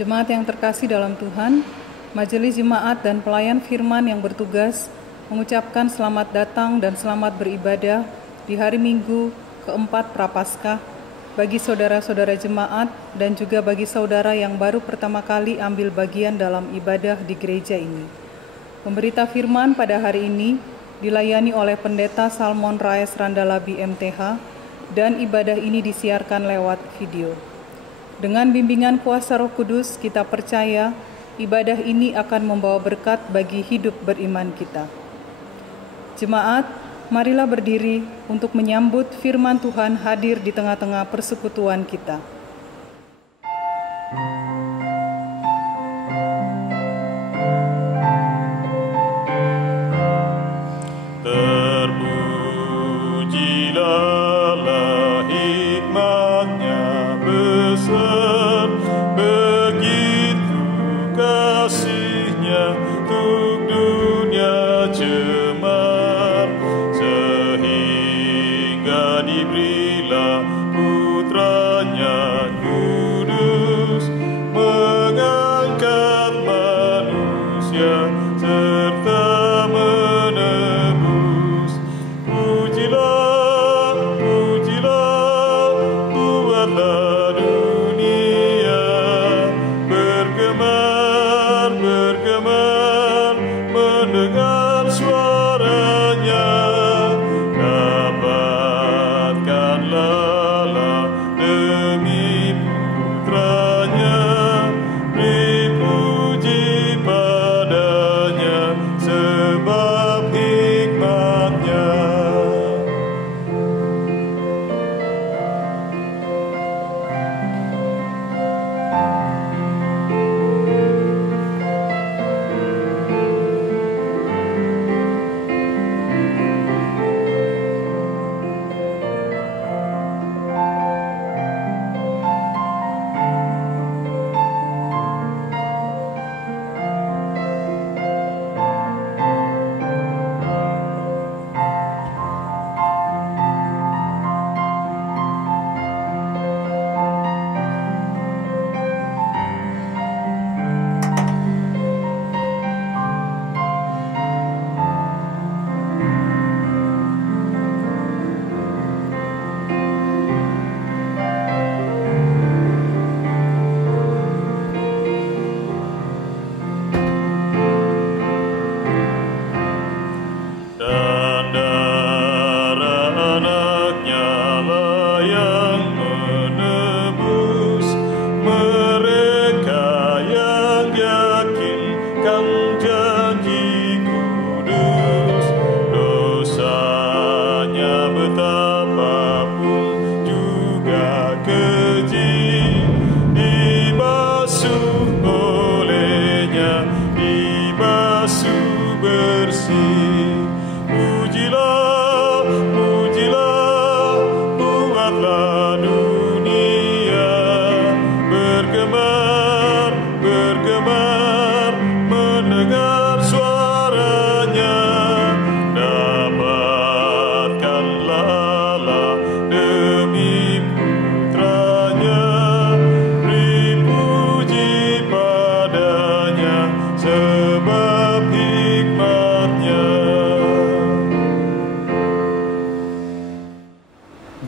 Jemaat yang terkasih dalam Tuhan, Majelis Jemaat dan pelayan firman yang bertugas mengucapkan selamat datang dan selamat beribadah di hari Minggu keempat Prapaskah bagi saudara-saudara jemaat dan juga bagi saudara yang baru pertama kali ambil bagian dalam ibadah di gereja ini. Pemberita firman pada hari ini dilayani oleh Pendeta Salmon Raes Randalabi MTH dan ibadah ini disiarkan lewat video. Dengan bimbingan kuasa Roh Kudus, kita percaya ibadah ini akan membawa berkat bagi hidup beriman kita. Jemaat, marilah berdiri untuk menyambut firman Tuhan hadir di tengah-tengah persekutuan kita.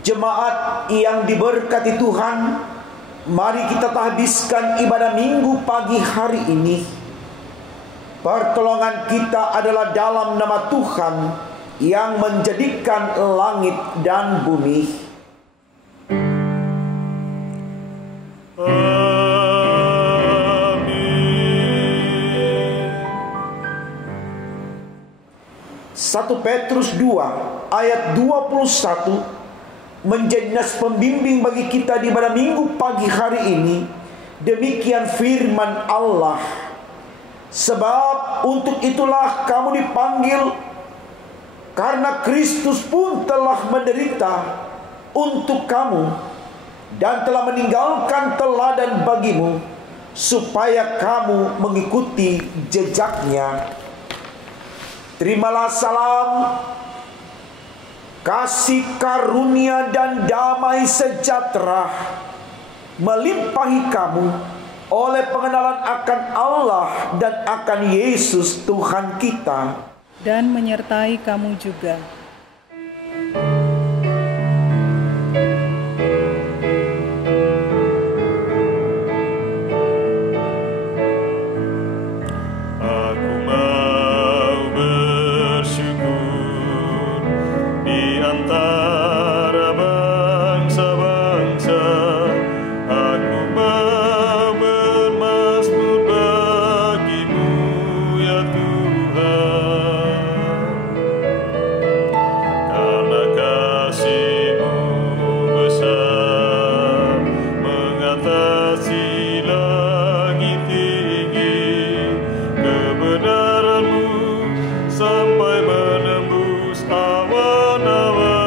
Jemaat yang diberkati Tuhan, mari kita habiskan ibadah minggu pagi hari ini. Pertolongan kita adalah dalam nama Tuhan yang menjadikan langit dan bumi. Amin. 1 Petrus 2 ayat 21 menjadi nas pembimbing bagi kita di pada minggu pagi hari ini. Demikian firman Allah. Sebab untuk itulah kamu dipanggil, karena Kristus pun telah menderita untuk kamu dan telah meninggalkan teladan bagimu, supaya kamu mengikuti jejaknya. Terimalah salam, kasih karunia dan damai sejahtera melimpahi kamu oleh pengenalan akan Allah dan akan Yesus Tuhan kita, dan menyertai kamu juga. Aku mau bersyukur di antara bangsa-bangsa. Aku mau bermazmur bagimu, ya Tuhan. Karena kasih-Mu besar mengatasi langit tinggi, kebenaran-Mu sampai menembus awan-awan.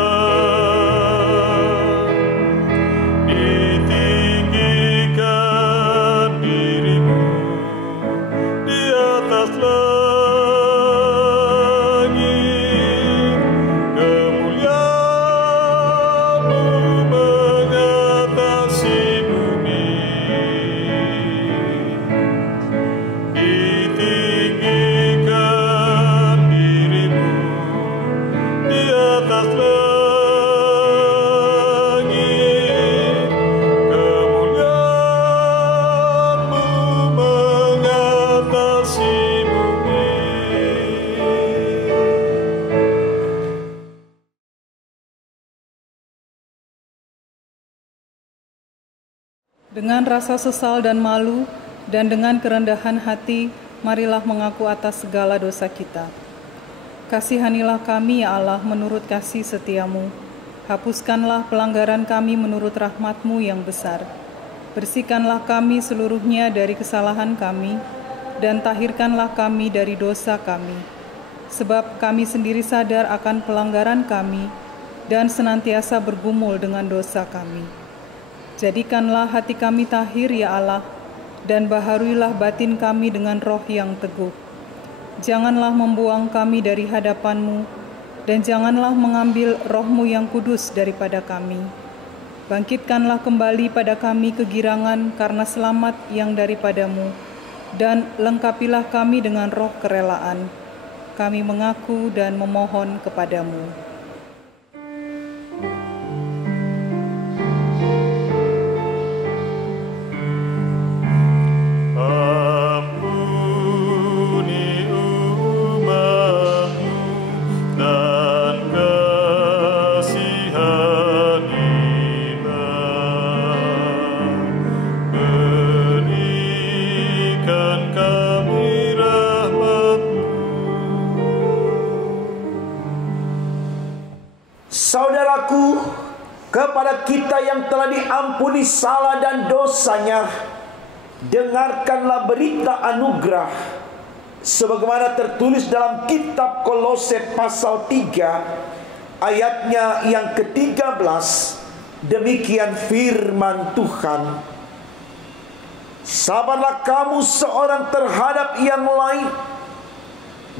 Ditinggikan diri-Mu di atas langit, kemuliaan-Mu mengatasi bumi. Ditinggikan diri-Mu di atas langit, kemuliaan-Mu mengatasi bumi. Dengan rasa sesal dan malu, dan dengan kerendahan hati, marilah mengaku atas segala dosa kita. Kasihanilah kami, ya Allah, menurut kasih setia-Mu. Hapuskanlah pelanggaran kami menurut rahmat-Mu yang besar. Bersihkanlah kami seluruhnya dari kesalahan kami, dan tahirkanlah kami dari dosa kami. Sebab kami sendiri sadar akan pelanggaran kami, dan senantiasa bergumul dengan dosa kami. Jadikanlah hati kami tahir, ya Allah, dan baharuilah batin kami dengan roh yang teguh. Janganlah membuang kami dari hadapan-Mu, dan janganlah mengambil roh-Mu yang kudus daripada kami. Bangkitkanlah kembali pada kami kegirangan karena selamat yang daripada-Mu, dan lengkapilah kami dengan roh kerelaan. Kami mengaku dan memohon kepada-Mu. Ampuni umat-Mu dan kasihanilah. Berikan kami rahmat-Mu. Saudaraku, kepada kita yang telah diampuni salah dan dosanya, dengarkanlah berita anugerah sebagaimana tertulis dalam kitab Kolose pasal 3 ayatnya yang ke-13. Demikian firman Tuhan. Sabarlah kamu seorang terhadap yang lain,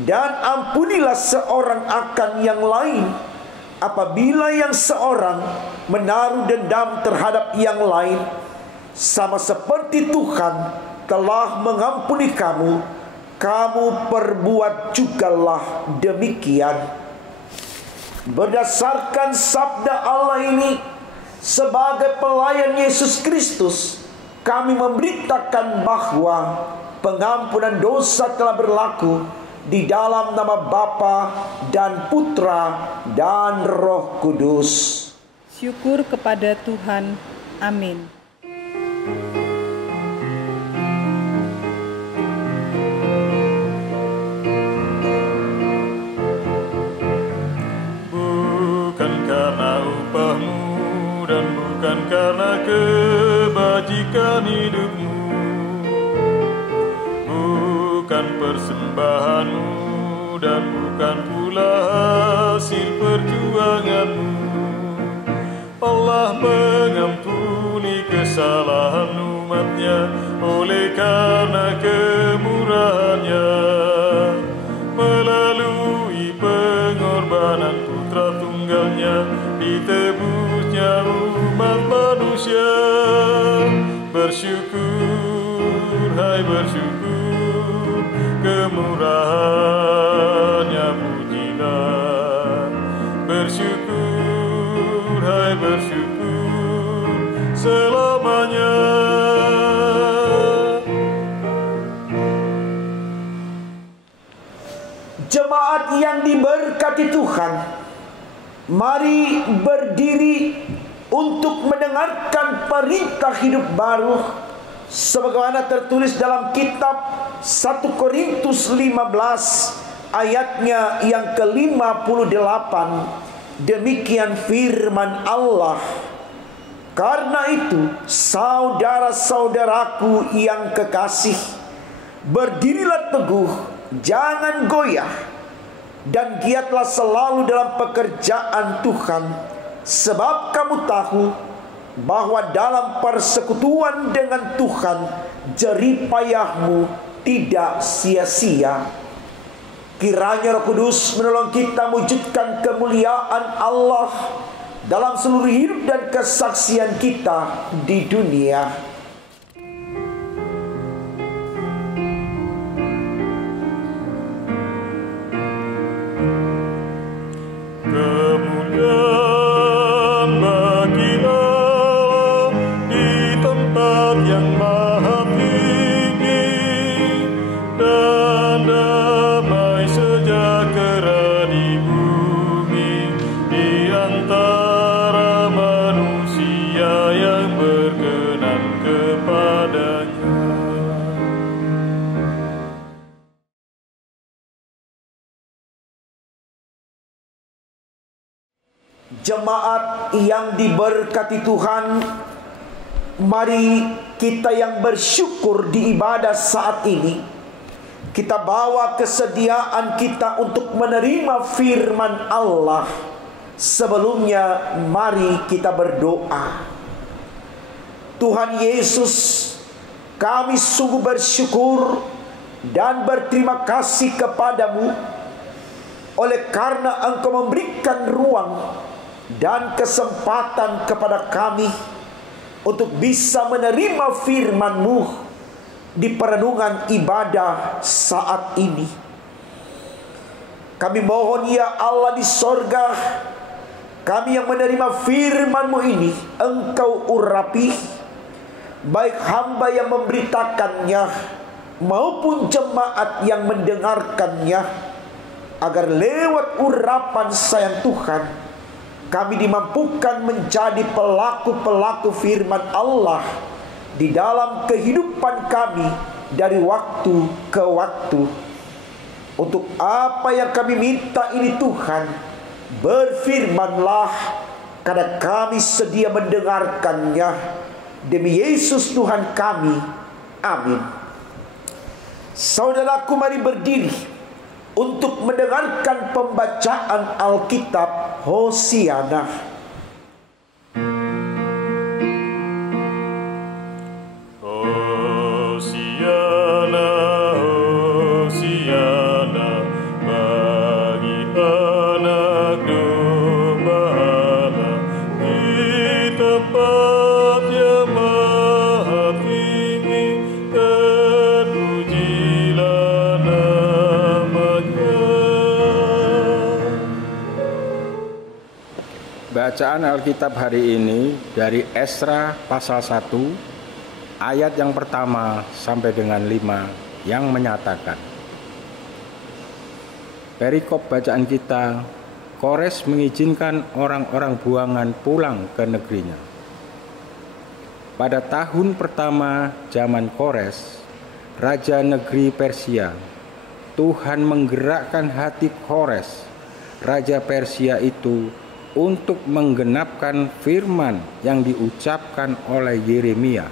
dan ampunilah seorang akan yang lain apabila yang seorang menaruh dendam terhadap yang lain. Sama seperti Tuhan telah mengampuni kamu, kamu perbuat jugalah demikian. Berdasarkan sabda Allah ini, sebagai pelayan Yesus Kristus, kami memberitakan bahwa pengampunan dosa telah berlaku di dalam nama Bapa dan Putra dan Roh Kudus. Syukur kepada Tuhan. Amin. Bukan karena upahmu dan bukan karena kebajikan hidupmu, bukan persembahanmu dan bukan pula hasil perjuanganmu. Allah mengampuni kesalahan umatnya oleh karena kemurahannya, melalui pengorbanan putra tunggalnya ditebusnya umat manusia. Bersyukur hai bersyukur, kemurahan-Nya pujilah. Bersyukur, hai bersyukur, selamanya. Jemaat yang diberkati Tuhan, mari berdiri untuk mendengarkan perintah hidup baru sebagaimana tertulis dalam kitab 1 Korintus 15 ayatnya yang ke-58. Demikian firman Allah. Karena itu, saudara-saudaraku yang kekasih, berdirilah teguh, jangan goyah, dan giatlah selalu dalam pekerjaan Tuhan, sebab kamu tahu bahwa dalam persekutuan dengan Tuhan jerih payahmu tidak sia-sia. Kiranya Roh Kudus menolong kita mewujudkan kemuliaan Allah dalam seluruh hidup dan kesaksian kita di dunia. Kemuliaan bagi Allah di tempat yang maha tinggi, dan damai sejahtera di bumi di antara manusia yang berkenan kepadanya. Jemaat yang diberkati Tuhan, mari kita yang bersyukur di ibadah saat ini, kita bawa kesediaan kita untuk menerima firman Allah. Sebelumnya mari kita berdoa. Tuhan Yesus, kami sungguh bersyukur dan berterima kasih kepadamu oleh karena Engkau memberikan ruang dan kesempatan kepada kami untuk bisa menerima firman-Mu di perenungan ibadah saat ini. Kami mohon ya Allah di sorga, kami yang menerima firman-Mu ini Engkau urapi, baik hamba yang memberitakannya maupun jemaat yang mendengarkannya, agar lewat urapan sayang Tuhan kami dimampukan menjadi pelaku-pelaku firman Allah di dalam kehidupan kami dari waktu ke waktu. Untuk apa yang kami minta ini Tuhan, berfirmanlah, karena kami sedia mendengarkannya. Demi Yesus Tuhan kami, amin. Saudaraku, mari berdiri untuk mendengarkan pembacaan Alkitab Hosiana. Hosiana, Hosiana, bagi anak domba Allah di tempat yang maha tinggi, terpujilah namanya. Bacaan Alkitab hari ini dari Esra pasal 1 ayat yang pertama sampai dengan 5 yang menyatakan, perikop bacaan kita, Kores mengizinkan orang-orang buangan pulang ke negerinya. Pada tahun pertama zaman Kores, raja negeri Persia, Tuhan menggerakkan hati Kores, raja Persia itu, untuk menggenapkan firman yang diucapkan oleh Yeremia,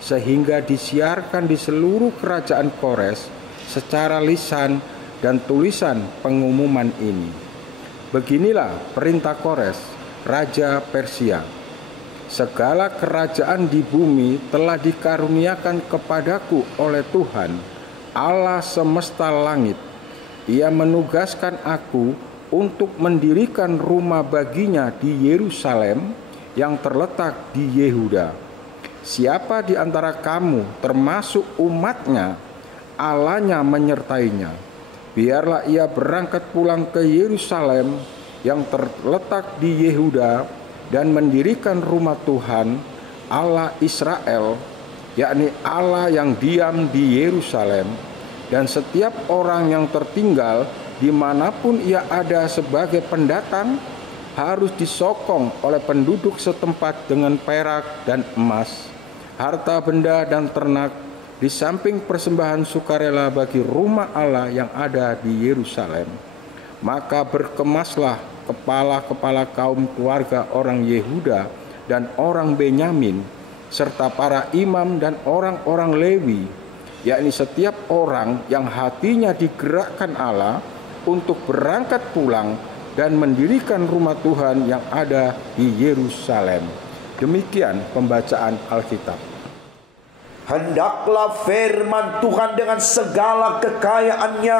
sehingga disiarkan di seluruh kerajaan Kores secara lisan dan tulisan pengumuman ini. Beginilah perintah Kores, raja Persia. Segala kerajaan di bumi telah dikaruniakan kepadaku oleh Tuhan, Allah semesta langit. Ia menugaskan aku untuk mendirikan rumah baginya di Yerusalem yang terletak di Yehuda. siapa di antara kamu termasuk umatnya, Allahnya menyertainya. Biarlah ia berangkat pulang ke Yerusalem yang terletak di Yehuda dan mendirikan rumah Tuhan Allah Israel, yakni Allah yang diam di Yerusalem. Dan setiap orang yang tertinggal dimanapun ia ada sebagai pendatang harus disokong oleh penduduk setempat dengan perak dan emas, harta benda dan ternak, di samping persembahan sukarela bagi rumah Allah yang ada di Yerusalem. Maka berkemaslah kepala-kepala kaum keluarga orang Yehuda dan orang Benyamin, serta para imam dan orang-orang Lewi, yakni setiap orang yang hatinya digerakkan Allah untuk berangkat pulang dan mendirikan rumah Tuhan yang ada di Yerusalem. Demikian pembacaan Alkitab. Hendaklah firman Tuhan dengan segala kekayaannya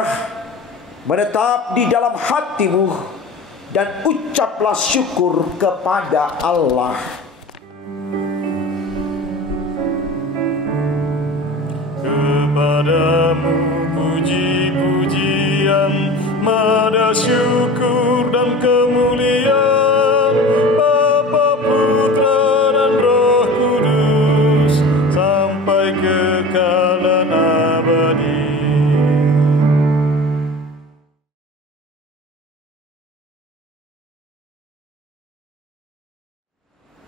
menetap di dalam hatimu, dan ucaplah syukur kepada Allah. Kepadamu puji-pujian, mada syukur dan kemuliaan, Bapa, Putra dan Roh Kudus, sampai kekalan abadi.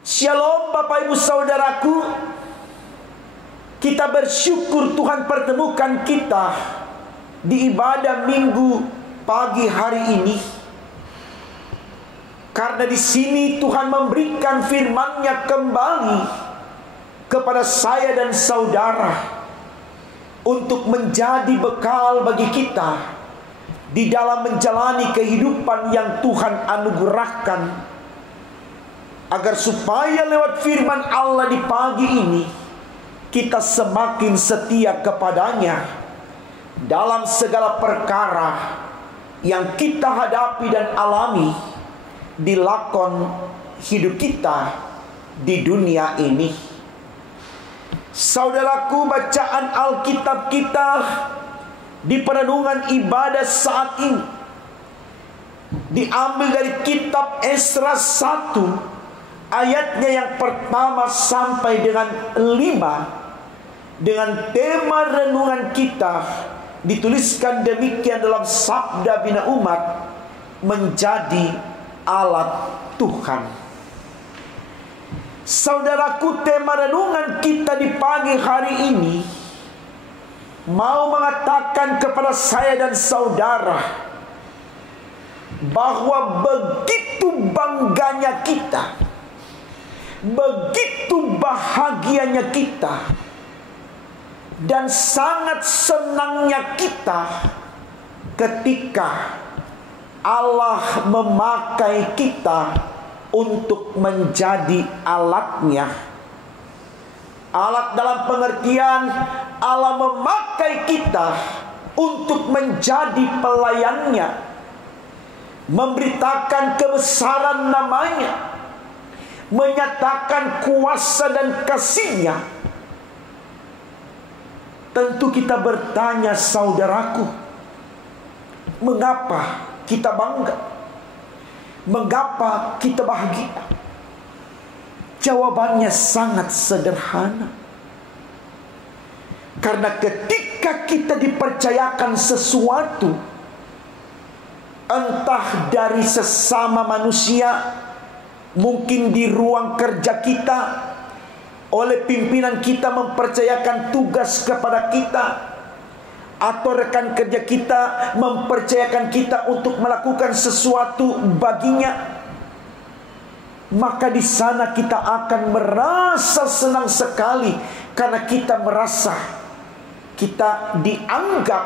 Shalom Bapak Ibu Saudaraku. Kita bersyukur Tuhan pertemukan kita di ibadah Minggu pagi hari ini. Karena di sini Tuhan memberikan firman-Nya kembali kepada saya dan saudara untuk menjadi bekal bagi kita di dalam menjalani kehidupan yang Tuhan anugerahkan, agar supaya lewat firman Allah di pagi ini kita semakin setia kepadanya dalam segala perkara yang kita hadapi dan alami di lakon hidup kita di dunia ini. Saudaraku, bacaan Alkitab kita di perenungan ibadah saat ini diambil dari kitab Esra 1 ayatnya yang pertama sampai dengan 5, dengan tema renungan kita dituliskan demikian dalam Sabda Bina Umat, menjadi alat Tuhan. Saudaraku, tema renungan kita di pagi hari ini mau mengatakan kepada saya dan saudara bahwa begitu bangganya kita, begitu bahagianya kita, dan sangat senangnya kita ketika Allah memakai kita untuk menjadi alatnya. Alat dalam pengertian Allah memakai kita untuk menjadi pelayannya, memberitakan kebesaran namanya, menyatakan kuasa dan kasih-Nya. Tentu kita bertanya, saudaraku, mengapa kita bangga? Mengapa kita bahagia? Jawabannya sangat sederhana. Karena ketika kita dipercayakan sesuatu, entah dari sesama manusia, mungkin di ruang kerja kita, oleh pimpinan kita mempercayakan tugas kepada kita, atau rekan kerja kita mempercayakan kita untuk melakukan sesuatu baginya, maka di sana kita akan merasa senang sekali karena kita merasa kita dianggap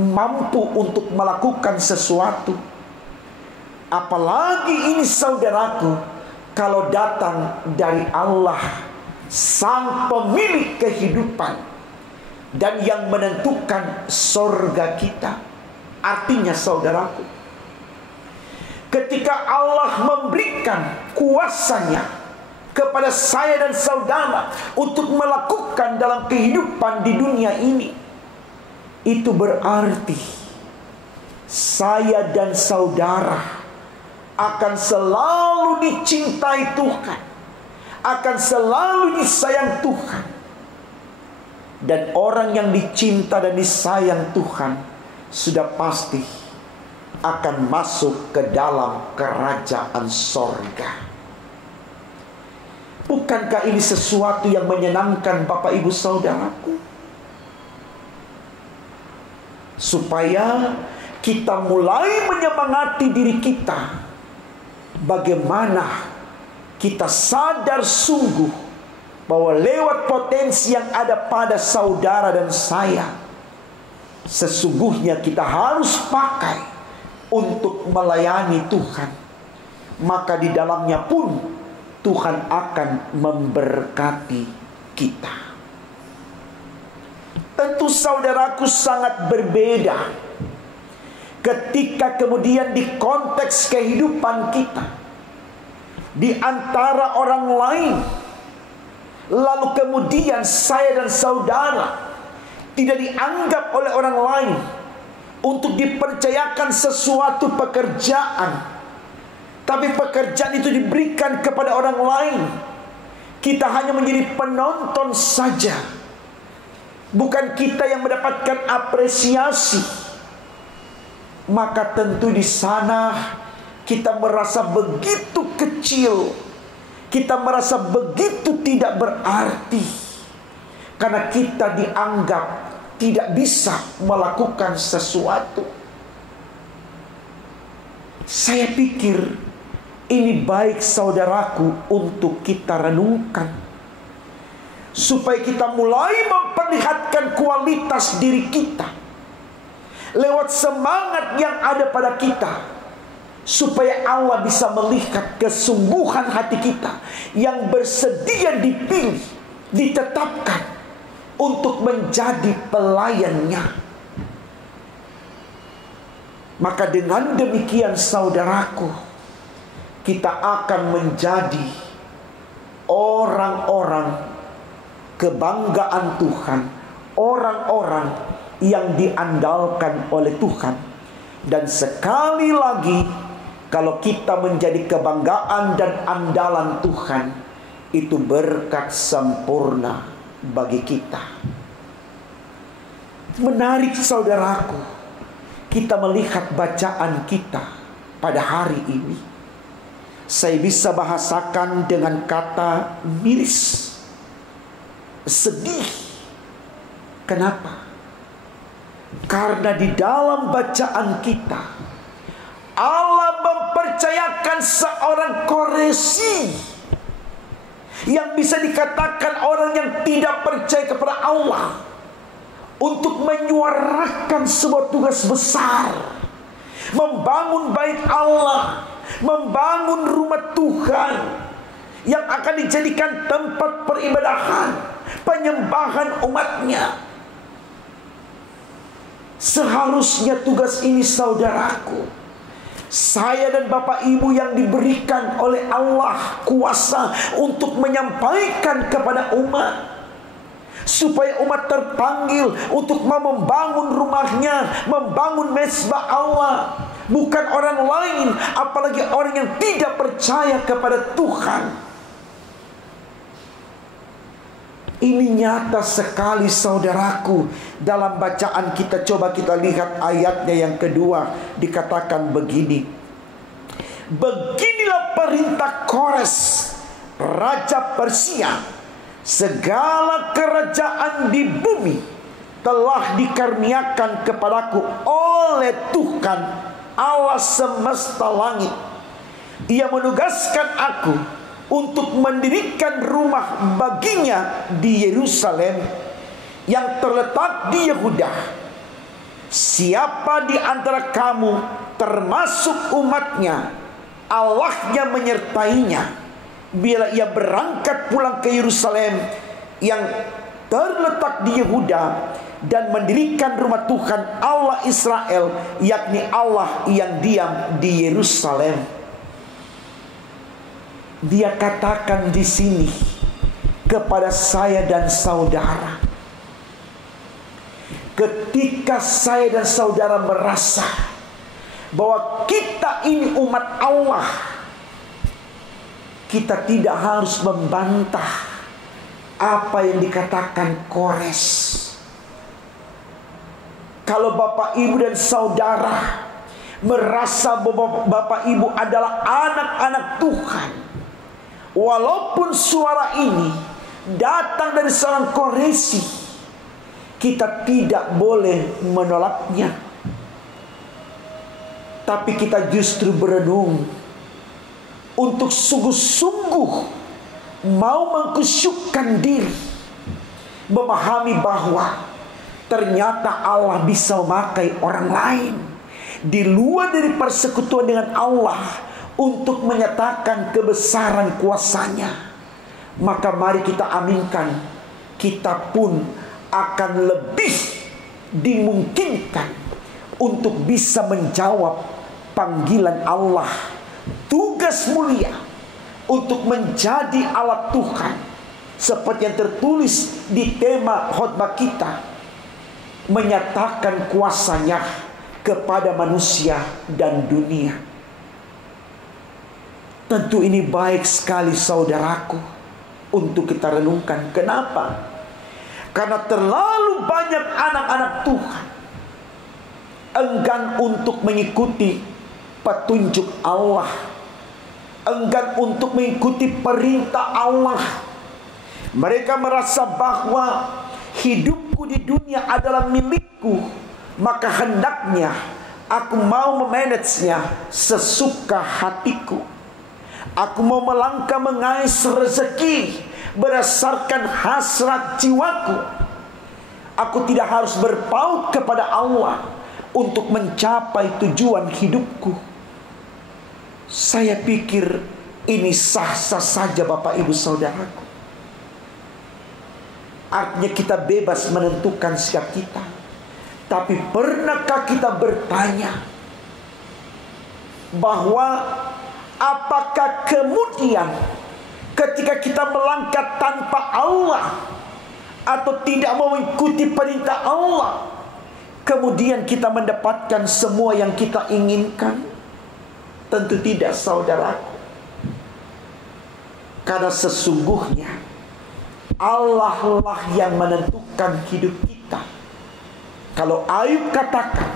mampu untuk melakukan sesuatu. Apalagi ini saudaraku, kalau datang dari Allah, Sang pemilik kehidupan dan yang menentukan sorga kita. Artinya saudaraku, ketika Allah memberikan kuasa-Nya kepada saya dan saudara untuk melakukan dalam kehidupan di dunia ini, itu berarti saya dan saudara akan selalu dicintai Tuhan, akan selalu disayang Tuhan. Dan orang yang dicinta dan disayang Tuhan sudah pasti akan masuk ke dalam kerajaan sorga. Bukankah ini sesuatu yang menyenangkan Bapak Ibu Saudaraku? Supaya kita mulai menyemangati diri kita, bagaimana kita sadar sungguh bahwa lewat potensi yang ada pada saudara dan saya, sesungguhnya kita harus pakai untuk melayani Tuhan. Maka di dalamnya pun Tuhan akan memberkati kita. Tentu saudaraku sangat berbeda ketika kemudian di konteks kehidupan kita, di antara orang lain, lalu kemudian saya dan saudara tidak dianggap oleh orang lain untuk dipercayakan sesuatu pekerjaan, tapi pekerjaan itu diberikan kepada orang lain. Kita hanya menjadi penonton saja, bukan kita yang mendapatkan apresiasi. Maka tentu di sana kita merasa begitu kecil, kita merasa begitu tidak berarti, karena kita dianggap tidak bisa melakukan sesuatu. Saya pikir ini baik saudaraku untuk kita renungkan, supaya kita mulai memperlihatkan kualitas diri kita lewat semangat yang ada pada kita, supaya Allah bisa melihat kesungguhan hati kita yang bersedia dipilih, ditetapkan untuk menjadi pelayannya. Maka dengan demikian saudaraku, kita akan menjadi orang-orang kebanggaan Tuhan, orang-orang yang diandalkan oleh Tuhan. Dan sekali lagi, kalau kita menjadi kebanggaan dan andalan Tuhan, itu berkat sempurna bagi kita. Menarik saudaraku, kita melihat bacaan kita pada hari ini. Saya bisa bahasakan dengan kata miris, sedih. Kenapa? Karena di dalam bacaan kita, Allah mempercayakan seorang Koresi yang bisa dikatakan orang yang tidak percaya kepada Allah, untuk menyuarakan sebuah tugas besar, membangun bait Allah, membangun rumah Tuhan yang akan dijadikan tempat peribadahan, penyembahan umatnya. Seharusnya tugas ini saudaraku, saya dan Bapak Ibu yang diberikan oleh Allah kuasa untuk menyampaikan kepada umat, supaya umat terpanggil untuk membangun rumahnya, membangun mezbah Allah. Bukan orang lain, apalagi orang yang tidak percaya kepada Tuhan. Ini nyata sekali saudaraku. Dalam bacaan kita, coba kita lihat ayatnya yang kedua. Dikatakan begini: beginilah perintah Kores, raja Persia, segala kerajaan di bumi telah dikaruniakan kepadaku oleh Tuhan Allah semesta langit. Ia menugaskan aku untuk mendirikan rumah baginya di Yerusalem yang terletak di Yehuda. Siapa di antara kamu termasuk umatnya, Allahnya menyertainya, bila ia berangkat pulang ke Yerusalem yang terletak di Yehuda dan mendirikan rumah Tuhan Allah Israel, yakni Allah yang diam di Yerusalem. Dia katakan di sini kepada saya dan saudara, ketika saya dan saudara merasa bahwa kita ini umat Allah, kita tidak harus membantah apa yang dikatakan Kores. Kalau Bapak Ibu dan saudara merasa bahwa Bapak Ibu adalah anak-anak Tuhan, walaupun suara ini datang dari seorang Koresi, kita tidak boleh menolaknya. Tapi kita justru berenung untuk sungguh-sungguh mau mengkusyukkan diri, memahami bahwa ternyata Allah bisa memakai orang lain di luar dari persekutuan dengan Allah untuk menyatakan kebesaran kuasa-Nya. Maka mari kita aminkan, kita pun akan lebih dimungkinkan untuk bisa menjawab panggilan Allah, tugas mulia untuk menjadi alat Tuhan, seperti yang tertulis di tema khotbah kita, menyatakan kuasa-Nya kepada manusia dan dunia. Tentu ini baik sekali saudaraku untuk kita renungkan. Kenapa? Karena terlalu banyak anak-anak Tuhan enggan untuk mengikuti petunjuk Allah, enggan untuk mengikuti perintah Allah. Mereka merasa bahwa hidupku di dunia adalah milikku, maka hendaknya aku mau memanagenya sesuka hatiku. Aku mau melangkah mengais rezeki berdasarkan hasrat jiwaku. Aku tidak harus berpaut kepada Allah untuk mencapai tujuan hidupku. Saya pikir ini sah-sah saja Bapak Ibu Saudaraku. Artinya kita bebas menentukan sikap kita. Tapi pernahkah kita bertanya bahwa apakah kemudian ketika kita melangkah tanpa Allah atau tidak mau mengikuti perintah Allah, kemudian kita mendapatkan semua yang kita inginkan? Tentu tidak saudaraku. Karena sesungguhnya Allah lah yang menentukan hidup kita. Kalau Ayub katakan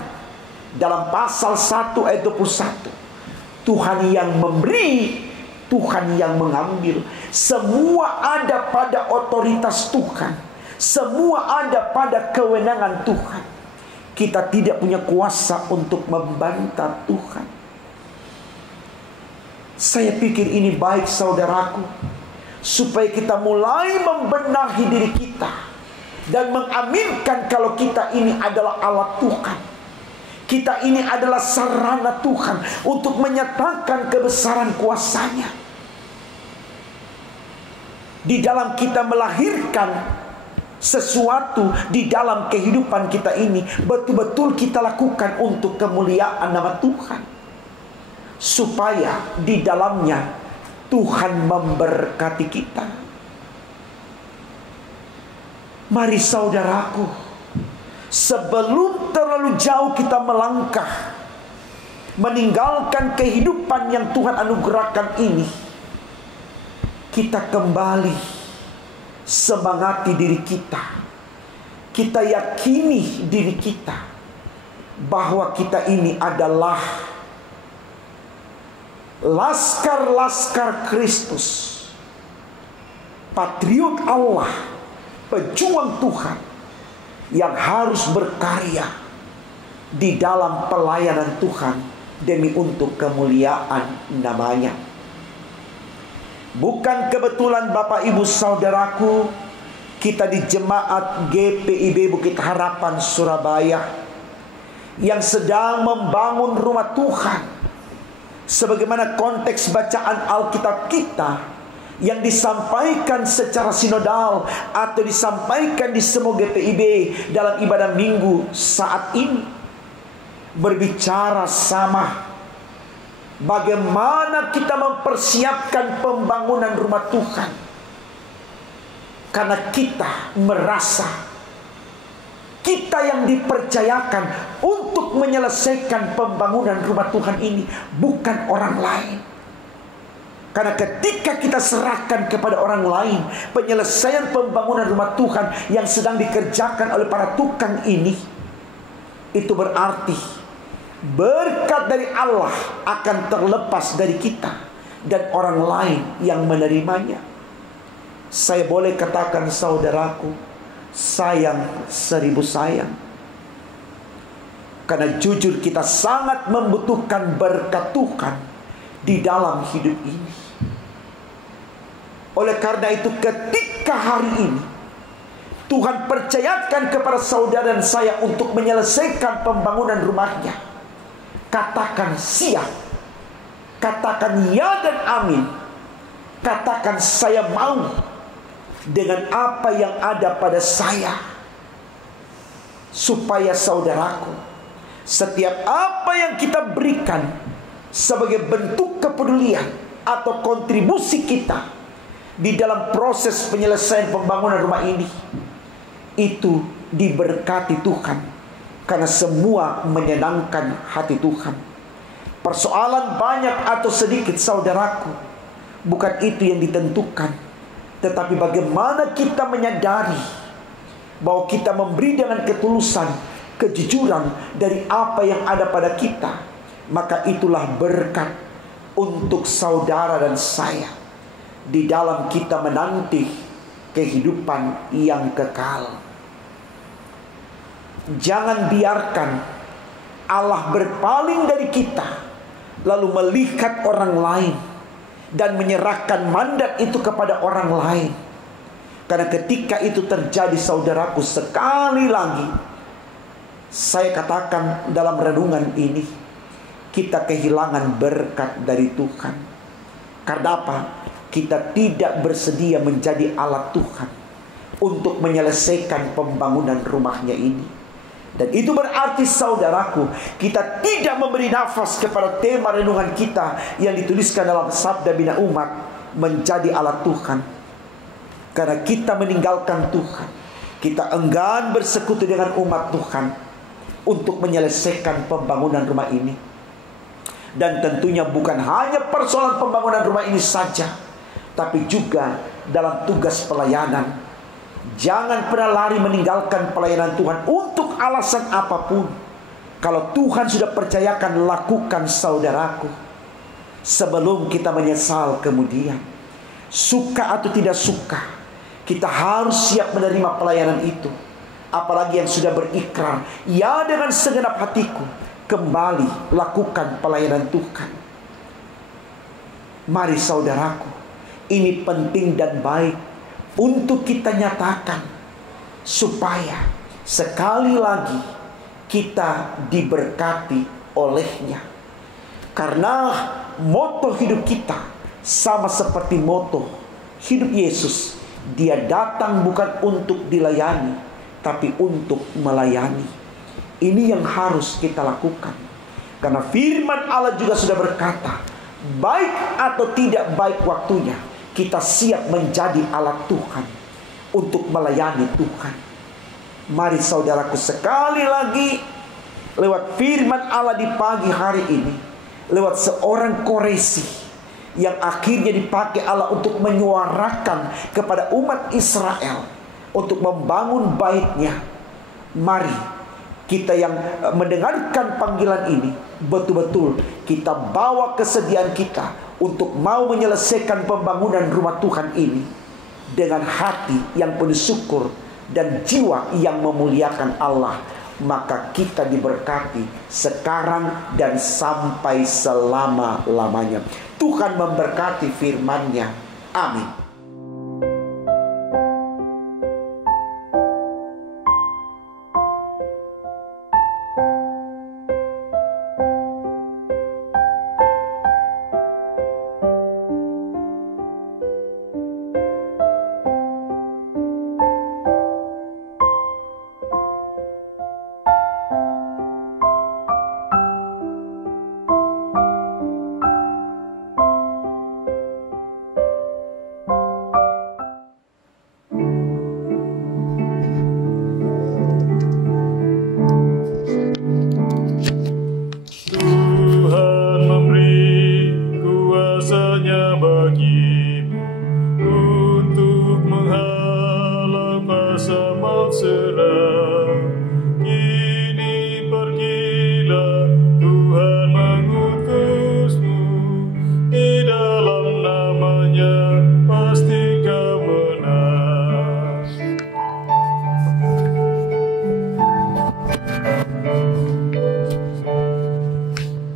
dalam pasal 1 ayat 21, Tuhan yang memberi, Tuhan yang mengambil. Semua ada pada otoritas Tuhan, semua ada pada kewenangan Tuhan. Kita tidak punya kuasa untuk membantah Tuhan. Saya pikir ini baik saudaraku, supaya kita mulai membenahi diri kita dan mengaminkan kalau kita ini adalah alat Tuhan. Kita ini adalah sarana Tuhan untuk menyatakan kebesaran kuasa-Nya. Di dalam kita melahirkan sesuatu di dalam kehidupan kita ini, betul-betul kita lakukan untuk kemuliaan nama Tuhan, supaya di dalamnya Tuhan memberkati kita. Mari saudaraku, sebelum terlalu jauh kita melangkah meninggalkan kehidupan yang Tuhan anugerahkan ini, kita kembali semangati diri kita. Kita yakini diri kita bahwa kita ini adalah laskar-laskar Kristus, patriot Allah, pejuang Tuhan yang harus berkarya di dalam pelayanan Tuhan demi untuk kemuliaan namanya. Bukan kebetulan Bapak Ibu Saudaraku, kita di jemaat GPIB Bukit Harapan Surabaya yang sedang membangun rumah Tuhan, sebagaimana konteks bacaan Alkitab kita yang disampaikan secara sinodal atau disampaikan di semua GPIB dalam ibadah minggu saat ini, berbicara sama bagaimana kita mempersiapkan pembangunan rumah Tuhan. Karena kita merasa kita yang dipercayakan untuk menyelesaikan pembangunan rumah Tuhan ini, bukan orang lain. Karena ketika kita serahkan kepada orang lain penyelesaian pembangunan rumah Tuhan yang sedang dikerjakan oleh para tukang ini, itu berarti berkat dari Allah akan terlepas dari kita dan orang lain yang menerimanya. Saya boleh katakan, saudaraku, sayang 1000 sayang. Karena jujur kita sangat membutuhkan berkat Tuhan di dalam hidup ini. Oleh karena itu, ketika hari ini Tuhan percayakan kepada saudara dan saya untuk menyelesaikan pembangunan rumahnya, katakan siap. Katakan ya dan amin. Katakan saya mau dengan apa yang ada pada saya. Supaya saudaraku, setiap apa yang kita berikan sebagai bentuk kepedulian atau kontribusi kita di dalam proses penyelesaian pembangunan rumah ini, itu diberkati Tuhan, karena semua menyenangkan hati Tuhan. Persoalan banyak atau sedikit saudaraku, bukan itu yang ditentukan, tetapi bagaimana kita menyadari bahwa kita memberi dengan ketulusan, kejujuran dari apa yang ada pada kita. Maka itulah berkat untuk saudara dan saya di dalam kita menanti kehidupan yang kekal. Jangan biarkan Allah berpaling dari kita lalu melihat orang lain dan menyerahkan mandat itu kepada orang lain. Karena ketika itu terjadi, saudaraku, sekali lagi saya katakan dalam renungan ini, kita kehilangan berkat dari Tuhan. Karena apa? Kita tidak bersedia menjadi alat Tuhan untuk menyelesaikan pembangunan rumahnya ini. Dan itu berarti, saudaraku, kita tidak memberi nafas kepada tema renungan kita yang dituliskan dalam Sabda Bina Umat, menjadi alat Tuhan. Karena kita meninggalkan Tuhan, kita enggan bersekutu dengan umat Tuhan untuk menyelesaikan pembangunan rumah ini. Dan tentunya bukan hanya persoalan pembangunan rumah ini saja, tapi juga dalam tugas pelayanan. Jangan pernah lari meninggalkan pelayanan Tuhan untuk alasan apapun. Kalau Tuhan sudah percayakan, lakukan, saudaraku, sebelum kita menyesal kemudian. Suka atau tidak suka, kita harus siap menerima pelayanan itu. Apalagi yang sudah berikrar, ya dengan segenap hatiku, kembali lakukan pelayanan Tuhan. Mari saudaraku, ini penting dan baik untuk kita nyatakan, supaya sekali lagi kita diberkati olehnya. Karena moto hidup kita sama seperti moto hidup Yesus. Dia datang bukan untuk dilayani, tapi untuk melayani. Ini yang harus kita lakukan. Karena firman Allah juga sudah berkata, baik atau tidak baik waktunya, kita siap menjadi alat Tuhan untuk melayani Tuhan. Mari saudaraku, sekali lagi lewat firman Allah di pagi hari ini, lewat seorang Koresi yang akhirnya dipakai Allah untuk menyuarakan kepada umat Israel untuk membangun baitnya. Mari kita yang mendengarkan panggilan ini, betul-betul kita bawa kesediaan kita untuk mau menyelesaikan pembangunan rumah Tuhan ini dengan hati yang penuh syukur dan jiwa yang memuliakan Allah. Maka kita diberkati sekarang dan sampai selama-lamanya. Tuhan memberkati firman-Nya. Amin. seram. Kini pergilah, Tuhan mengutusmu, di dalam namanya pasti kau menang.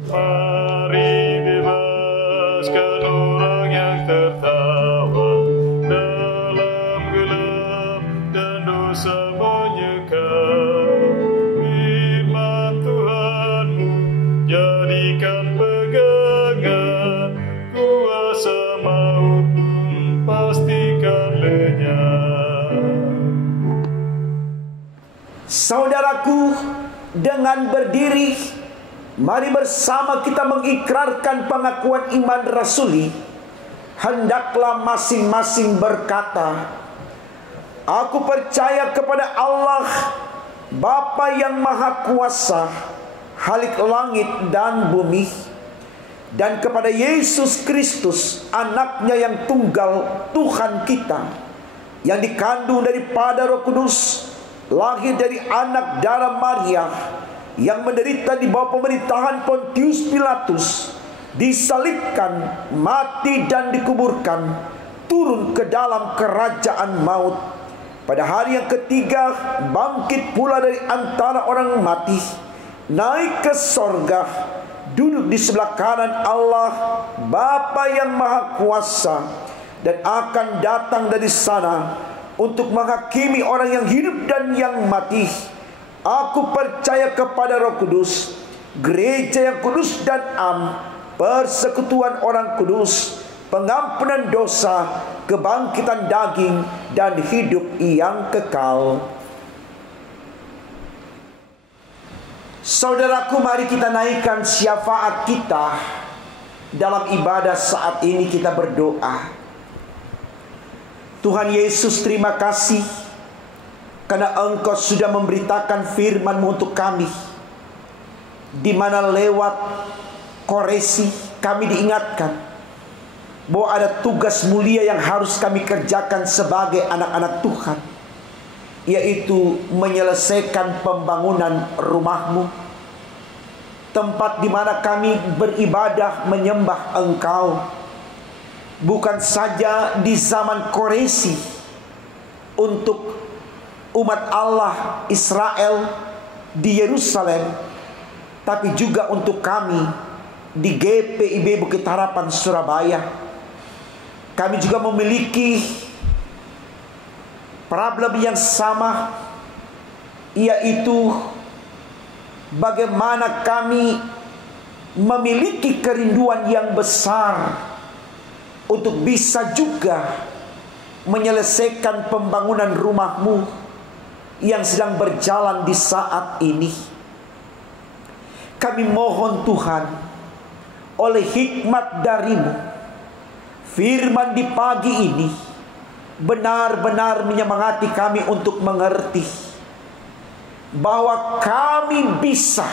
Mari bebaskan orang yang tertawa dalam gelap dan dosa menyekam. Firman Tuhanmu jadikan pegangan, kuasa maut pun pastikan lenyap. Saudaraku, dengan berdiri, mari bersama kita mengikrarkan pengakuan iman rasuli. Hendaklah masing-masing berkata, aku percaya kepada Allah, Bapa yang Maha Kuasa, Khalik langit dan bumi, dan kepada Yesus Kristus, anaknya yang tunggal, Tuhan kita, yang dikandung daripada Roh Kudus, lahir dari anak darah Maria, yang menderita di bawah pemerintahan Pontius Pilatus, disalibkan, mati dan dikuburkan, turun ke dalam kerajaan maut. Pada hari yang ketiga bangkit pula dari antara orang mati, naik ke sorga, duduk di sebelah kanan Allah Bapa yang Maha Kuasa, dan akan datang dari sana untuk menghakimi orang yang hidup dan yang mati. Aku percaya kepada Roh Kudus, gereja yang kudus dan am, persekutuan orang kudus, pengampunan dosa, kebangkitan daging, dan hidup yang kekal. Saudaraku, mari kita naikkan syafaat kita dalam ibadah saat ini. Kita berdoa. Tuhan Yesus, terima kasih karena Engkau sudah memberitakan firman-Mu untuk kami, di mana lewat koresi kami diingatkan bahwa ada tugas mulia yang harus kami kerjakan sebagai anak-anak Tuhan, yaitu menyelesaikan pembangunan rumah-Mu, tempat di mana kami beribadah menyembah Engkau, bukan saja di zaman koresi untuk umat Allah Israel di Yerusalem, tapi juga untuk kami di GPIB Bukit Harapan Surabaya. Kami juga memiliki problem yang sama, yaitu bagaimana kami memiliki kerinduan yang besar untuk bisa juga menyelesaikan pembangunan rumah-Mu yang sedang berjalan di saat ini. Kami mohon Tuhan, oleh hikmat dari-Mu, firman di pagi ini benar-benar menyemangati kami untuk mengerti bahwa kami bisa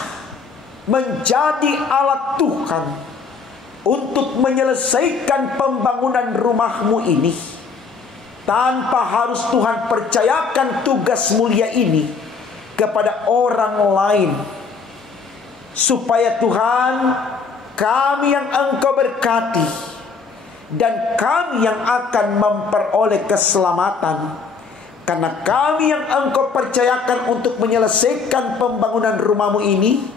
menjadi alat Tuhan untuk menyelesaikan pembangunan rumah-Mu ini, tanpa harus Tuhan percayakan tugas mulia ini kepada orang lain. Supaya Tuhan, kami yang Engkau berkati, dan kami yang akan memperoleh keselamatan, karena kami yang Engkau percayakan untuk menyelesaikan pembangunan rumah-Mu ini,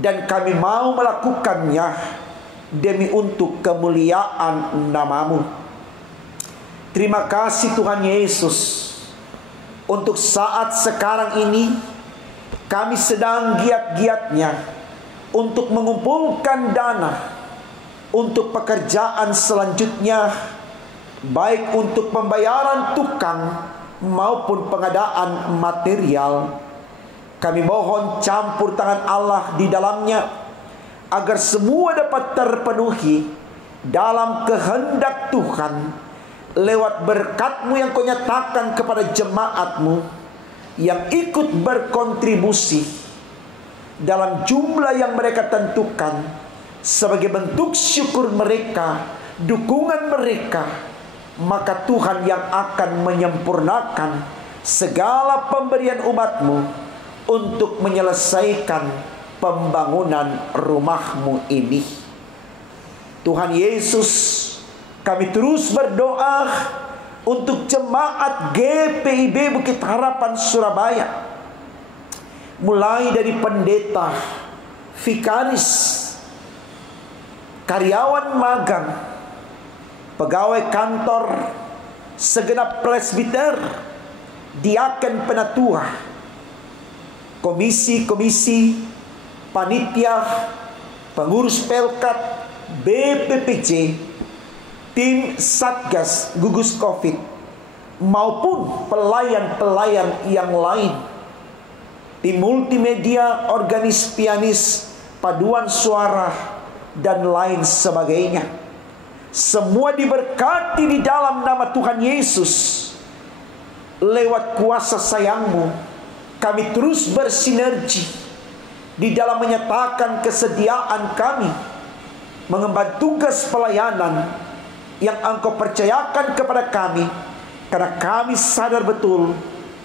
dan kami mau melakukannya demi untuk kemuliaan nama-Mu. Terima kasih Tuhan Yesus, untuk saat sekarang ini kami sedang giat-giatnya untuk mengumpulkan dana untuk pekerjaan selanjutnya, baik untuk pembayaran tukang maupun pengadaan material. Kami mohon campur tangan Allah di dalamnya, agar semua dapat terpenuhi dalam kehendak Tuhan, lewat berkat-Mu yang Kau nyatakan kepada jemaat-Mu yang ikut berkontribusi dalam jumlah yang mereka tentukan, sebagai bentuk syukur mereka, dukungan mereka. Maka Tuhan yang akan menyempurnakan segala pemberian umat-Mu untuk menyelesaikan pembangunan rumah-Mu ini. Tuhan Yesus, kami terus berdoa untuk jemaat GPIB Bukit Harapan Surabaya, mulai dari pendeta, vikaris, karyawan magang, pegawai kantor, segenap presbiter, diaken penatua, komisi-komisi, panitia, pengurus pelkat, BPPC, tim Satgas Gugus Covid, maupun pelayan-pelayan yang lain, tim multimedia, organis, pianis, paduan suara, dan lain sebagainya. Semua diberkati di dalam nama Tuhan Yesus. Lewat kuasa sayang-Mu, kami terus bersinergi di dalam menyatakan kesediaan kami mengemban tugas pelayanan yang Engkau percayakan kepada kami, karena kami sadar betul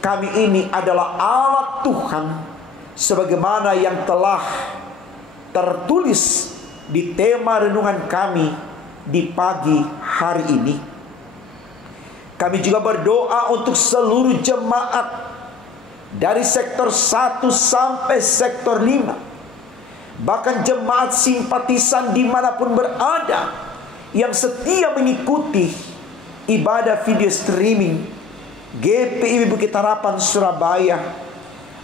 kami ini adalah alat Tuhan, sebagaimana yang telah tertulis di tema renungan kami di pagi hari ini. Kami juga berdoa untuk seluruh jemaat dari sektor 1 sampai sektor 5, bahkan jemaat simpatisan dimanapun berada, yang setia mengikuti ibadah video streaming GPIB Bukit Harapan Surabaya,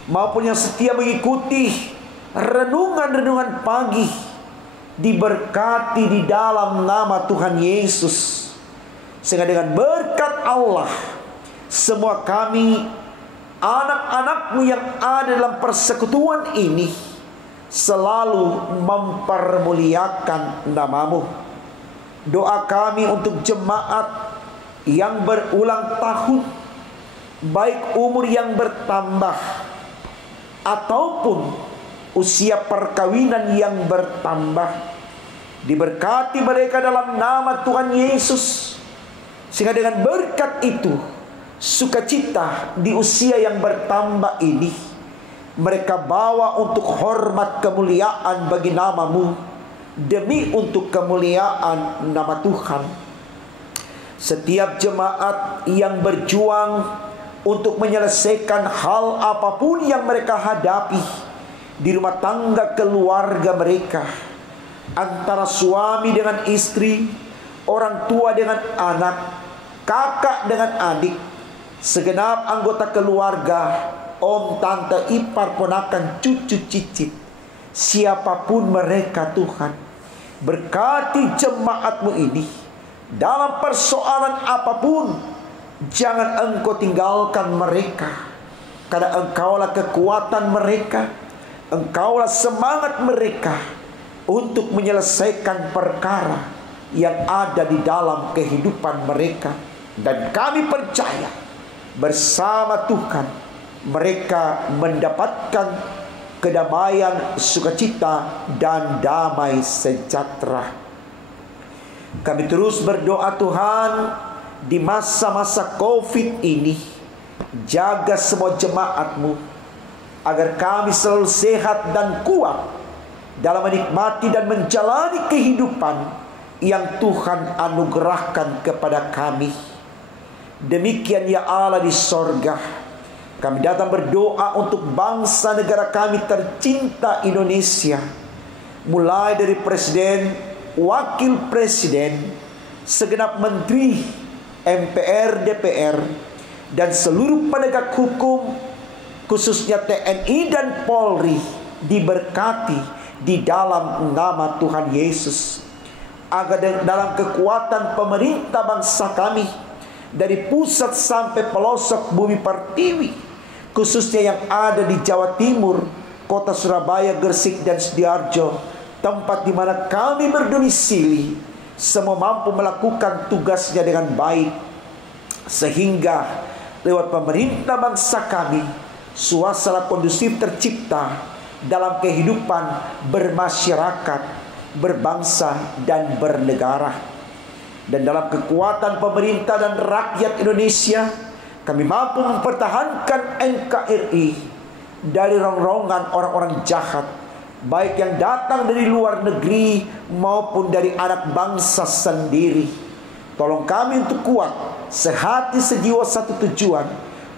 maupun yang setia mengikuti renungan-renungan pagi, diberkati di dalam nama Tuhan Yesus. Sehingga dengan berkat Allah, semua kami, anak-anak-Mu yang ada dalam persekutuan ini, selalu mempermuliakan nama-Mu. Doa kami untuk jemaat yang berulang tahun, baik umur yang bertambah ataupun usia perkawinan yang bertambah, diberkati mereka dalam nama Tuhan Yesus. Sehingga dengan berkat itu, sukacita di usia yang bertambah ini mereka bawa untuk hormat kemuliaan bagi nama-Mu, demi untuk kemuliaan nama Tuhan. Setiap jemaat yang berjuang untuk menyelesaikan hal apapun yang mereka hadapi di rumah tangga keluarga mereka, antara suami dengan istri, orang tua dengan anak, kakak dengan adik, segenap anggota keluarga, om, tante, ipar, ponakan, cucu, cicit, siapapun mereka Tuhan, berkati jemaat-Mu ini dalam persoalan apapun. Jangan Engkau tinggalkan mereka, karena Engkaulah kekuatan mereka, Engkaulah semangat mereka untuk menyelesaikan perkara yang ada di dalam kehidupan mereka. Dan kami percaya bersama Tuhan mereka mendapatkan kedamaian, sukacita, dan damai sejahtera. Kami terus berdoa Tuhan, di masa-masa COVID ini, jaga semua jemaat-Mu, agar kami selalu sehat dan kuat dalam menikmati dan menjalani kehidupan yang Tuhan anugerahkan kepada kami. Demikian ya Allah di sorga, kami datang berdoa untuk bangsa negara kami tercinta Indonesia, mulai dari Presiden, Wakil Presiden, segenap Menteri, MPR, DPR, dan seluruh penegak hukum, khususnya TNI dan Polri, diberkati di dalam nama Tuhan Yesus. Agar dalam kekuatan pemerintah bangsa kami, dari pusat sampai pelosok bumi pertiwi, khususnya yang ada di Jawa Timur, kota Surabaya, Gresik, dan Sidoarjo, tempat di mana kami berdomisili, semua mampu melakukan tugasnya dengan baik, sehingga lewat pemerintah bangsa kami, suasana kondusif tercipta dalam kehidupan bermasyarakat, berbangsa, dan bernegara. Dan dalam kekuatan pemerintah dan rakyat Indonesia, kami mampu mempertahankan NKRI dari rongrongan orang-orang jahat, baik yang datang dari luar negeri maupun dari anak bangsa sendiri. Tolong kami untuk kuat, sehati sejiwa satu tujuan,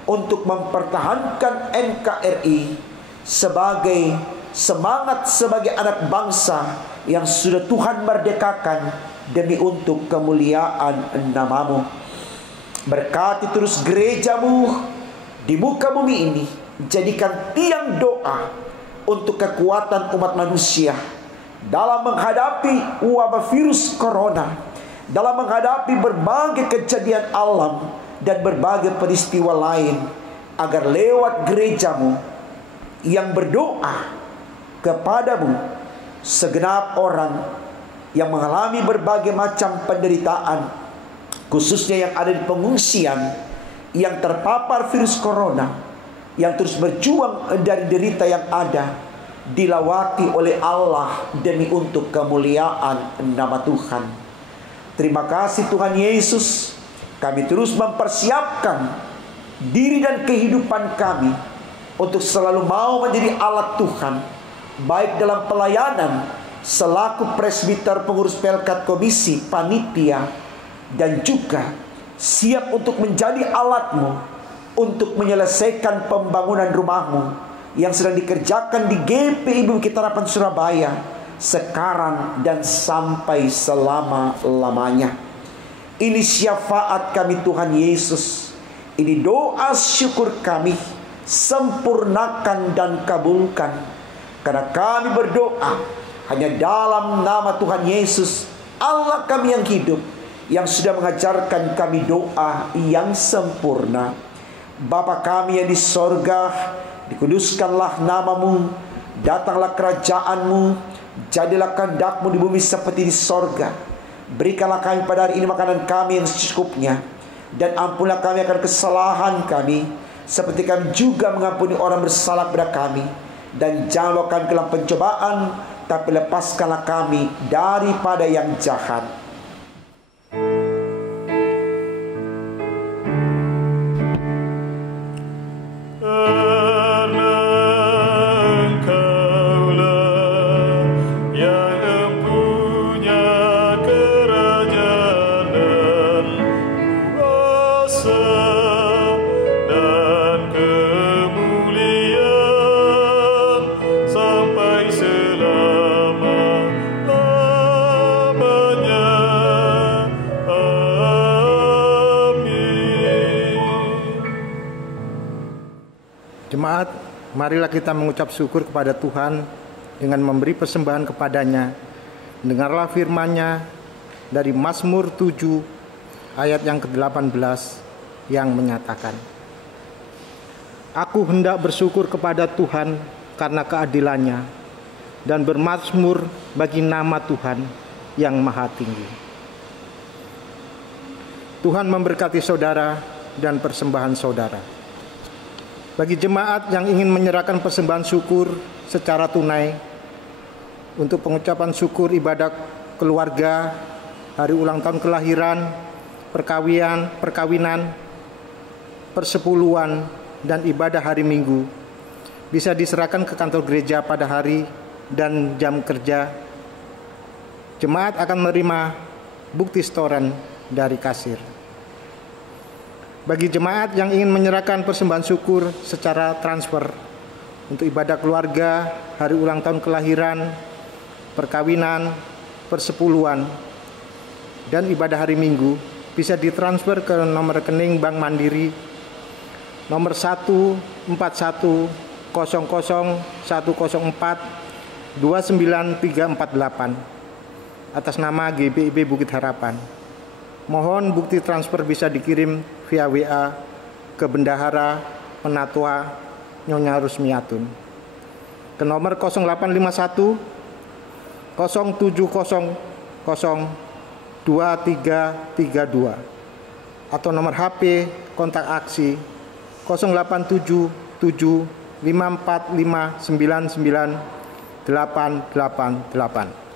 untuk mempertahankan NKRI sebagai semangat sebagai anak bangsa yang sudah Tuhan merdekakan demi untuk kemuliaan nama-Mu. Berkati terus gereja-Mu di muka bumi ini, jadikan tiang doa untuk kekuatan umat manusia dalam menghadapi wabah virus corona, dalam menghadapi berbagai kejadian alam dan berbagai peristiwa lain, agar lewat gereja-Mu yang berdoa kepadamu, segenap orang yang mengalami berbagai macam penderitaan, khususnya yang ada di pengungsian, yang terpapar virus corona, yang terus berjuang dari derita yang ada, dilawati oleh Allah demi untuk kemuliaan nama Tuhan. Terima kasih Tuhan Yesus. Kami terus mempersiapkan diri dan kehidupan kami untuk selalu mau menjadi alat Tuhan, baik dalam pelayanan selaku presbiter, pengurus pelkat, komisi, panitia, dan juga siap untuk menjadi alat-Mu untuk menyelesaikan pembangunan rumah-Mu yang sedang dikerjakan di GPI Bukit Harapan Surabaya sekarang dan sampai selama-lamanya. Ini syafaat kami Tuhan Yesus, ini doa syukur kami, sempurnakan dan kabulkan, karena kami berdoa hanya dalam nama Tuhan Yesus, Allah kami yang hidup, yang sudah mengajarkan kami doa yang sempurna. Bapa kami yang di sorga, dikuduskanlah nama-Mu, datanglah kerajaan-Mu, jadilah kehendak-Mu di bumi seperti di sorga. Berikanlah kami pada hari ini makanan kami yang secukupnya, dan ampunilah kami akan kesalahan kami, seperti kami juga mengampuni orang bersalah kepada kami. Dan jangan bawa kami ke dalam pencobaan, tapi lepaskanlah kami daripada yang jahat. Jemaat, marilah kita mengucap syukur kepada Tuhan dengan memberi persembahan kepadanya. Dengarlah firman-Nya dari Mazmur 7 ayat yang ke-18 yang menyatakan, Aku hendak bersyukur kepada Tuhan karena keadilan-Nya, dan bermazmur bagi nama Tuhan yang maha tinggi. Tuhan memberkati saudara dan persembahan saudara. Bagi jemaat yang ingin menyerahkan persembahan syukur secara tunai untuk pengucapan syukur ibadah keluarga, hari ulang tahun kelahiran, perkawinan, persepuluhan, dan ibadah hari Minggu, bisa diserahkan ke kantor gereja pada hari dan jam kerja. Jemaat akan menerima bukti setoran dari kasir. Bagi jemaat yang ingin menyerahkan persembahan syukur secara transfer untuk ibadah keluarga, hari ulang tahun kelahiran, perkawinan, persepuluhan, dan ibadah hari Minggu, bisa ditransfer ke nomor rekening Bank Mandiri nomor 14101042938 atas nama GPIB Bukit Harapan. Mohon bukti transfer bisa dikirim via WA ke Bendahara Penatua Nyonya Rusmiatun ke nomor 0851 0700 2332 atau nomor HP kontak aksi 087754599888.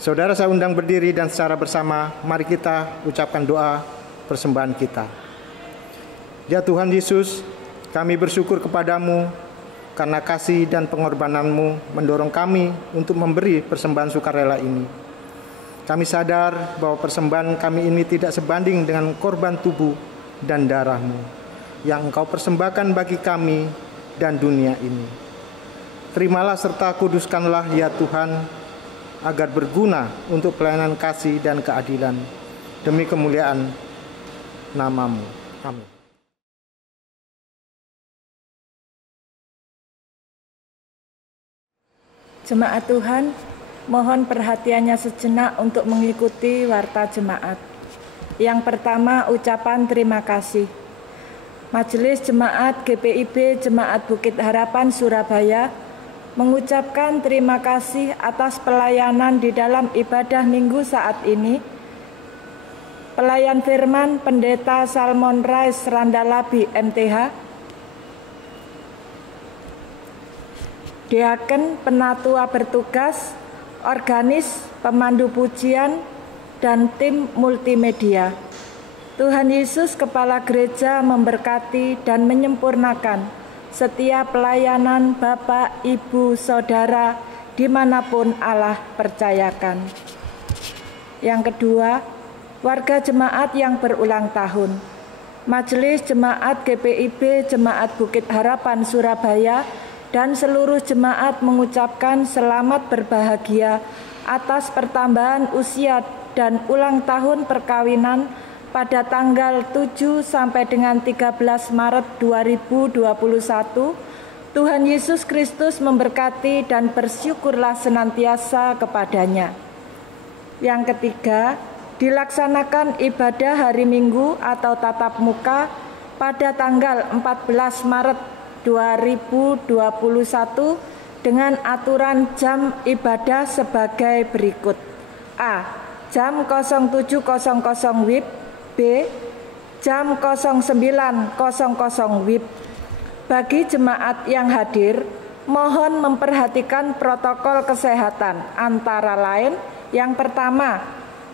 Saudara saya undang berdiri dan secara bersama mari kita ucapkan doa persembahan kita. Ya Tuhan Yesus, kami bersyukur kepadamu karena kasih dan pengorbananmu mendorong kami untuk memberi persembahan sukarela ini. Kami sadar bahwa persembahan kami ini tidak sebanding dengan korban tubuh dan darahmu yang Engkau persembahkan bagi kami dan dunia ini. Terimalah serta kuduskanlah ya Tuhan, agar berguna untuk pelayanan kasih dan keadilan demi kemuliaan nama-Mu. Amin. Jemaat Tuhan, mohon perhatiannya sejenak untuk mengikuti warta jemaat. Yang pertama, ucapan terima kasih. Majelis Jemaat GPIB Jemaat Bukit Harapan Surabaya mengucapkan terima kasih atas pelayanan di dalam ibadah minggu saat ini. Pelayan firman Pendeta Salmon Rais Randalabi MTH, Deaken Penatua bertugas, organis, pemandu pujian, dan tim multimedia. Tuhan Yesus Kepala Gereja memberkati dan menyempurnakan setiap pelayanan Bapak, Ibu, Saudara dimanapun Allah percayakan. Yang kedua, warga jemaat yang berulang tahun. Majelis Jemaat GPIB Jemaat Bukit Harapan Surabaya dan seluruh jemaat mengucapkan selamat berbahagia atas pertambahan usia dan ulang tahun perkawinan pada tanggal 7 sampai dengan 13 Maret 2021, Tuhan Yesus Kristus memberkati dan bersyukurlah senantiasa kepadanya. Yang ketiga, dilaksanakan ibadah hari Minggu atau tatap muka pada tanggal 14 Maret 2021 dengan aturan jam ibadah sebagai berikut. A. Jam 07.00 WIB. B. Jam 09.00 WIB. Bagi jemaat yang hadir, mohon memperhatikan protokol kesehatan, antara lain yang pertama,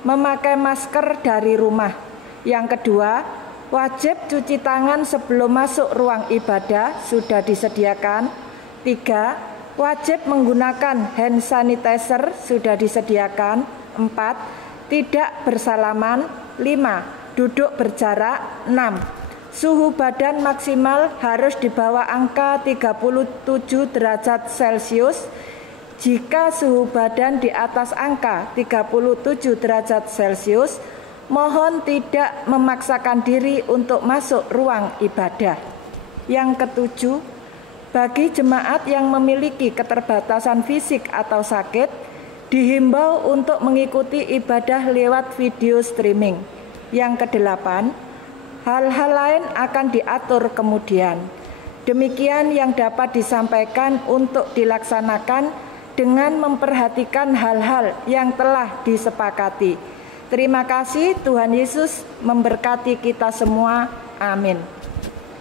memakai masker dari rumah. Yang kedua, wajib cuci tangan sebelum masuk ruang ibadah, sudah disediakan. 3. Wajib menggunakan hand sanitizer, sudah disediakan. 4. Tidak bersalaman. 5. Duduk berjarak. 6. Suhu badan maksimal harus di bawah angka 37 derajat Celcius. Jika suhu badan di atas angka 37 derajat Celcius, mohon tidak memaksakan diri untuk masuk ruang ibadah. Yang ketujuh, bagi jemaat yang memiliki keterbatasan fisik atau sakit, dihimbau untuk mengikuti ibadah lewat video streaming. Yang kedelapan, hal-hal lain akan diatur kemudian. Demikian yang dapat disampaikan untuk dilaksanakan dengan memperhatikan hal-hal yang telah disepakati. Terima kasih, Tuhan Yesus memberkati kita semua. Amin.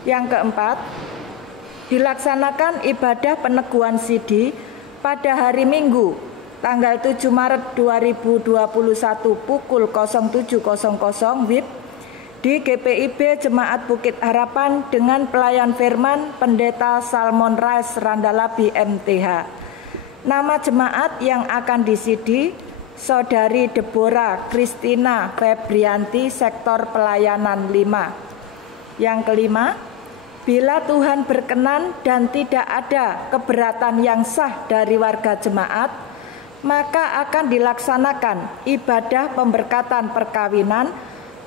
Yang keempat, dilaksanakan ibadah peneguhan sidi pada hari Minggu tanggal 7 Maret 2021 pukul 07.00 WIB di GPIB Jemaat Bukit Harapan dengan pelayan firman Pendeta Salmon Rais Randalabi MTH. Nama jemaat yang akan disidi, Saudari Deborah Kristina Febrianti, Sektor Pelayanan 5. Yang kelima, bila Tuhan berkenan dan tidak ada keberatan yang sah dari warga jemaat, maka akan dilaksanakan ibadah pemberkatan perkawinan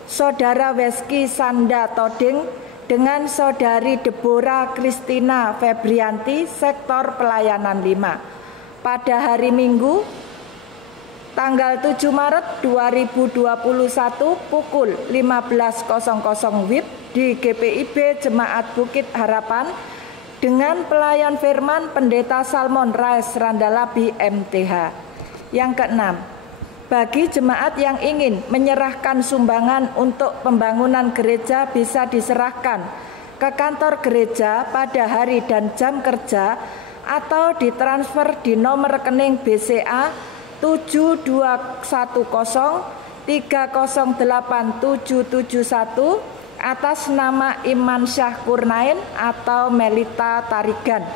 Saudara Weski Sanda Toding dengan Saudari Deborah Kristina Febrianti, Sektor Pelayanan 5 pada hari Minggu tanggal 7 Maret 2021 pukul 15.00 WIB di GPIB Jemaat Bukit Harapan dengan pelayan firman Pendeta Salmon Rais Randalabi MTH. Yang keenam, bagi jemaat yang ingin menyerahkan sumbangan untuk pembangunan gereja bisa diserahkan ke kantor gereja pada hari dan jam kerja atau ditransfer di nomor rekening BCA 721030871 atas nama Iman Syah Kurnain atau Melita Tarigan.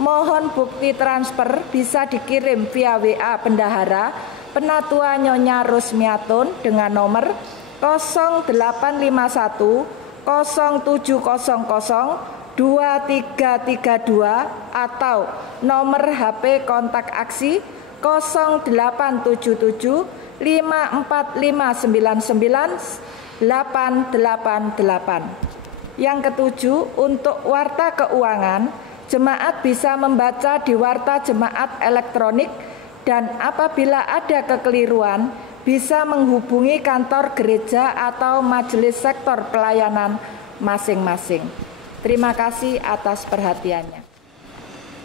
Mohon bukti transfer bisa dikirim via WA Bendahara Penatua Nyonya Rusmiatun dengan nomor 0851 0700 2332 atau nomor HP kontak aksi 0877 54599 888. Yang ketujuh, untuk warta keuangan, jemaat bisa membaca di warta jemaat elektronik dan apabila ada kekeliruan bisa menghubungi kantor gereja atau majelis sektor pelayanan masing-masing. Terima kasih atas perhatiannya.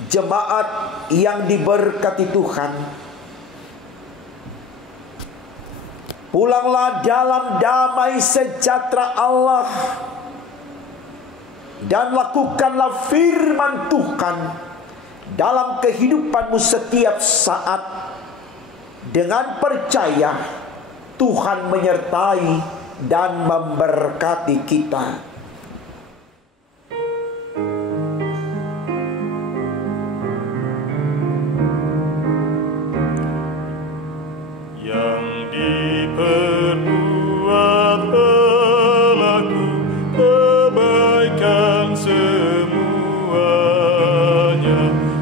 Jemaat yang diberkati Tuhan, pulanglah dalam damai sejahtera Allah dan lakukanlah firman Tuhan dalam kehidupanmu setiap saat. Dengan percaya Tuhan menyertai dan memberkati kita. Yang diperbuat pelaku kebaikan semuanya,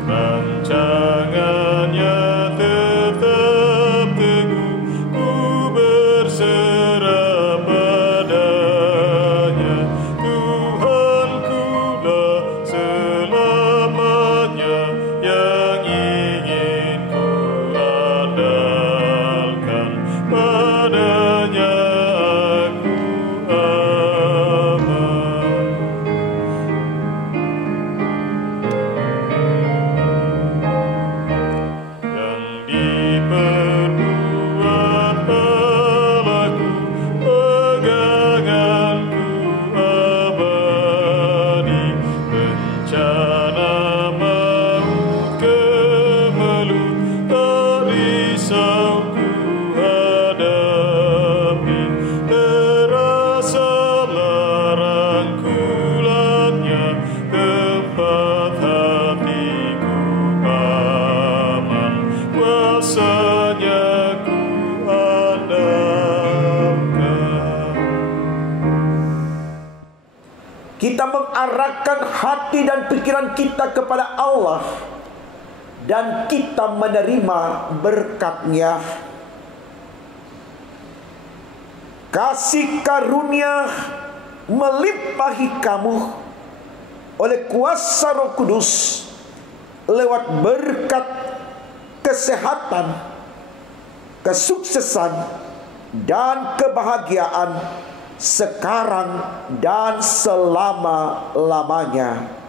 rancangannya tetap teguh, ku berserah padanya. Tuhankulah selamanya, yang ingin ku andalkan, padanya aku aman. Yang diperbuat pelaku, peganganku abadi. Bencana maut kemelut, tak risau ku hadapi. Terasalah rangkulannya, tempat hatiku aman. Kuasanya ku andalkan. Kita mengarahkan hati dan pikiran kita kepada Allah dan kita menerima berkat-Nya. Kasih karunia melimpahi kamu oleh kuasa Roh Kudus lewat berkat kesehatan, kesuksesan, dan kebahagiaan sekarang dan selama-lamanya.